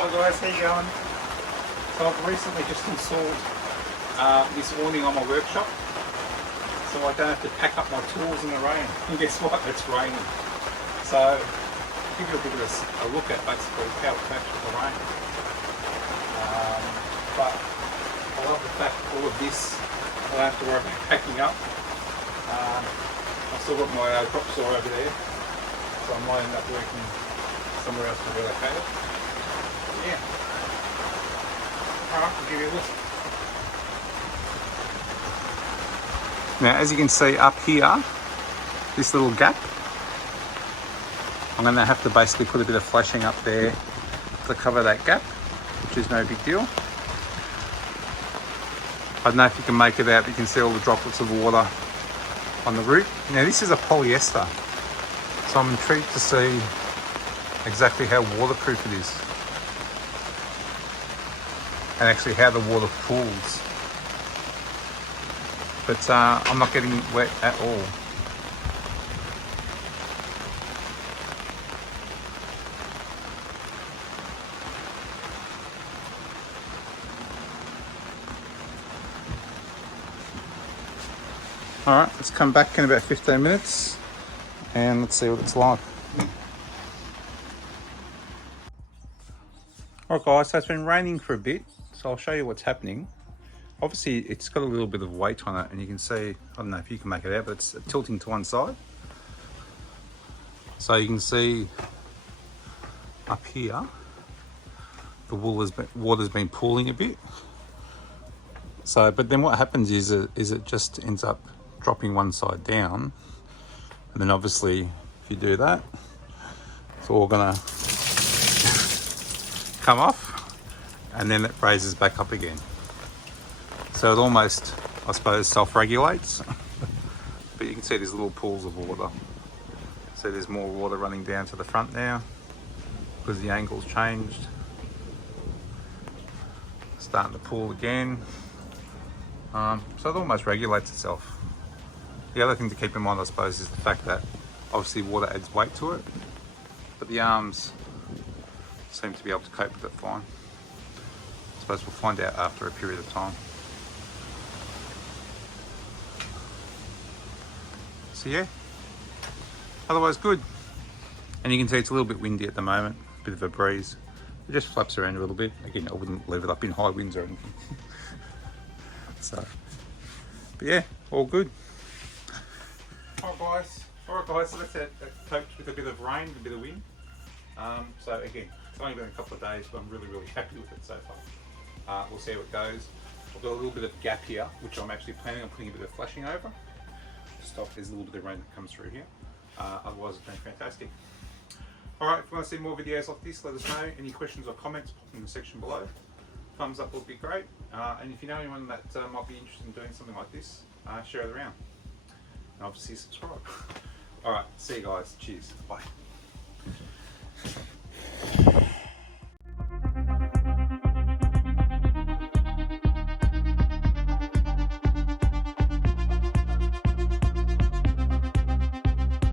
Hi guys, how you going? So I've recently just installed this awning on my workshop, so I don't have to pack up my tools in the rain. And guess what? It's raining. So I'll give you a bit of a look at basically how it copes with the rain. But I love the fact all of this I don't have to worry about packing up. I've still got my drop saw over there, so I might end up working somewhere else to relocate it. Yeah. Alright, I'll give you a look. Now, as you can see up here, this little gap, I'm going to have to basically put a bit of flashing up there to cover that gap, which is no big deal. I don't know if you can make it out, but you can see all the droplets of water on the roof. Now, this is a polyester, so I'm intrigued to see exactly how waterproof it is. And actually how the water pools. But I'm not getting wet at all. Alright, let's come back in about 15 minutes and let's see what it's like. Alright guys, so it's been raining for a bit, so I'll show you what's happening. Obviously it's got a little bit of weight on it, and you can see, I don't know if you can make it out, but it's tilting to one side. So you can see up here, the water's been pooling a bit. So, but then what happens is it just ends up dropping one side down, and then obviously if you do that, it's all gonna come off, and then it raises back up again. So it almost, I suppose, self-regulates. But you can see there's little pools of water. So there's more water running down to the front now because the angle's changed. Starting to pool again. So it almost regulates itself. The other thing to keep in mind, I suppose, is the fact that obviously water adds weight to it, but the arms seem to be able to cope with it fine. I suppose we'll find out after a period of time. So yeah, otherwise good. And you can see it's a little bit windy at the moment, a bit of a breeze. It just flaps around a little bit. Again, I wouldn't leave it up in high winds or anything. So, but yeah, all good. Alright guys, so that's it. That coped with a bit of rain, a bit of wind. So again, it's only been a couple of days, but I'm really happy with it so far. We'll see how it goes. I've got a little bit of gap here, which I'm actually planning on putting a bit of flashing over. Stop, there's a little bit of rain that comes through here. Otherwise it's been fantastic. Alright, if you want to see more videos like this, let us know. Any questions or comments, pop them in the section below. Thumbs up would be great. And if you know anyone that might be interested in doing something like this, share it around. And obviously subscribe. Alright, see you guys. Cheers. Bye.